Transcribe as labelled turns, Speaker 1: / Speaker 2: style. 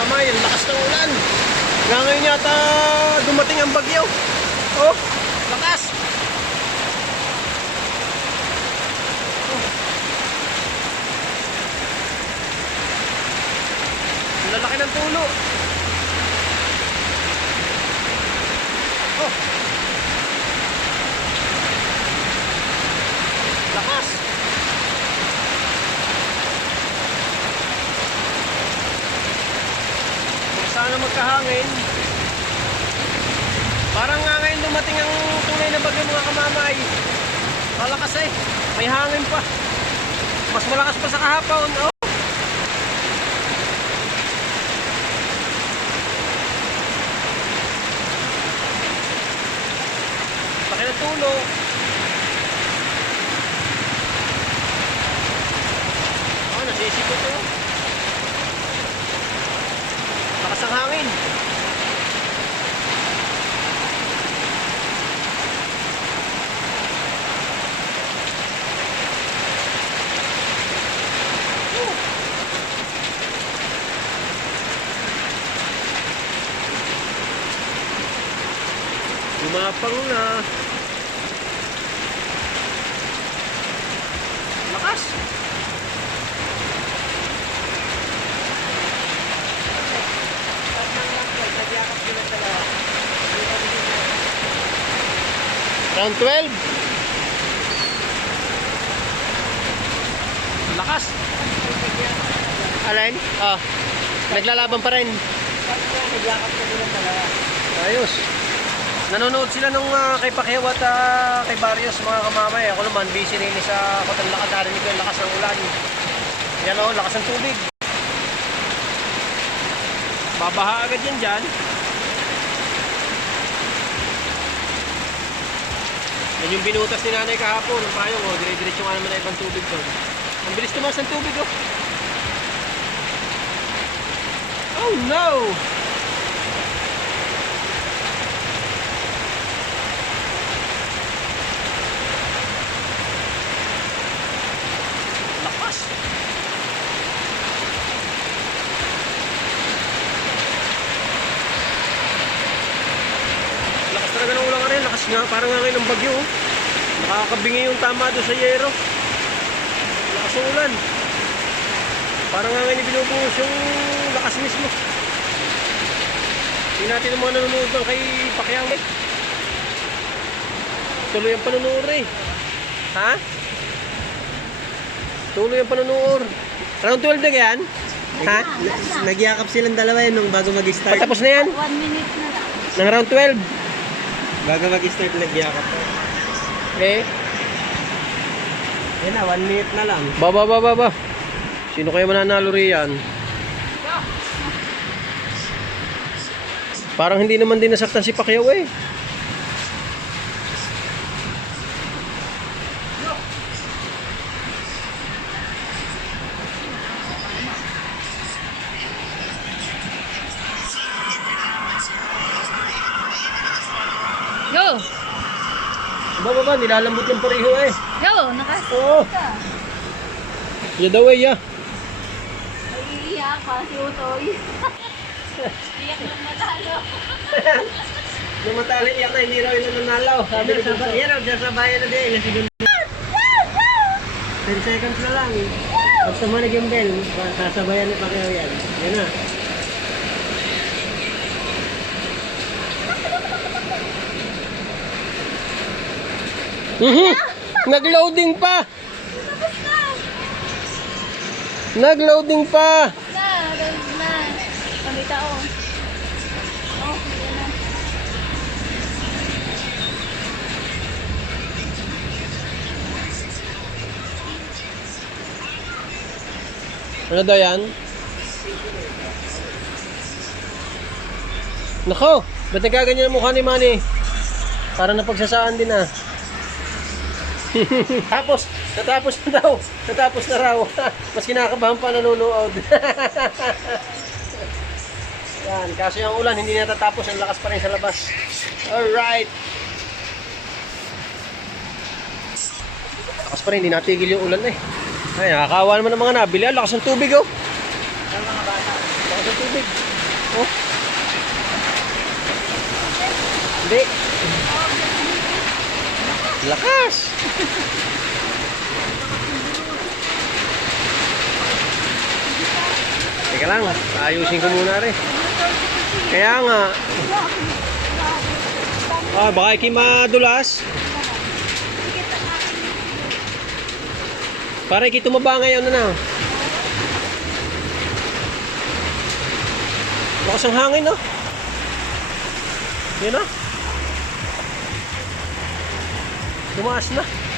Speaker 1: kamamay, ang lakas ng ulan. Nga ngayon yata dumating ang bagyo. Oh, lakas. Oh. Lalaki ng tulo. Oh. Lakas. Sana magkahangin. Parang nga ngayon dumating ang tunay na bagyo mga kamamay. Malakas eh. May hangin pa. Mas malakas pa sa kahapon. Oh. Laki ng tulo. Oh, nasisipot to. Lakas ng hangin. Woo! Lumapang na. Lakas. Round 12. Lakas. Alin? Ah. Naglalaban pa rin. Ayos. Nanonood sila nung ah, kay Pacquiao at ah, kay Barrios mga kamamay. Ako naman busy rin sa Kotang Lakad. Narinig ko lakas ng ulan. Yan o, lakas ng tubig. Babaha agad yan dyan. Yan yung binutas ni nanay kahapon ng payong. Oh, dire-diretso nga naman na ibang tubig doon. Ang bilis tumas ng tubig oh. Oh no! Lakas! Lakas talaga ng ulang rin. Lakas nga. Parang ngayon ng bagyo. oh. Nakakabingi yung tama doon sa yero. Lakas ulan. Parang nga ngayon binubuhos yung lakas mismo. Tingnan natin ang mga nanonood ng kay Pacquiao. Tuloy ang panunood eh. Ha? Tuloy ang panunood. Round 12 na yan? Ha?
Speaker 2: Nagyakap silang dalawa yun nung bago mag-start.
Speaker 1: Patapos na yan?
Speaker 3: One minute na lang.
Speaker 1: Ng round 12?
Speaker 2: Bago mag-start, nagyakap.
Speaker 1: Eh?
Speaker 2: Yan na, one minute na lang.
Speaker 1: Ba, ba, ba, ba, ba. Sino kaya mananalo riyan? Parang hindi naman din nasaktan si Pacquiao eh.
Speaker 3: Yo!
Speaker 1: Ba, ba, ba, nilalambot ng pareho eh.
Speaker 3: Yo! Nakas...
Speaker 1: Oo. Yeah, the way, yeah.
Speaker 3: Ay, iiyak pa si Utoy. Iyak nang matalo.
Speaker 1: Nung matali iyak na, hindi raw yung nanalaw. Sabi ni Bunso.
Speaker 2: Yan ang sasabayan na din. Ilang segundo. 10 seconds na lang. Pag tumanig yung bell, sasabayan ni Pacquiao yan. Yan na.
Speaker 1: Nag-loading pa! Nag-loading pa! Ano daw yan? Nako, ba't nagaganyan ang mukha ni Manny? Para napagsasaan din ah. Tapos, natapos na daw. Natapos na raw. Mas kinakabahan pa nanonood. Yan, kaso yung ulan hindi natatapos. Ang lakas pa rin sa labas. Alright. Lakas pa rin, hindi natigil yung ulan eh. Ay, nakakawa naman ng mga nabili. Ang lakas ng tubig oh.
Speaker 2: Ang mga bata.
Speaker 3: Lakas ng tubig. Oh. Hindi. Lakas. Teka lang, ayusin ko muna rin. Kaya nga, ah, baka iki madulas. Para iki tumaba ngayon na na. Lakas ang hangin, no? Yan na. Tumaas na.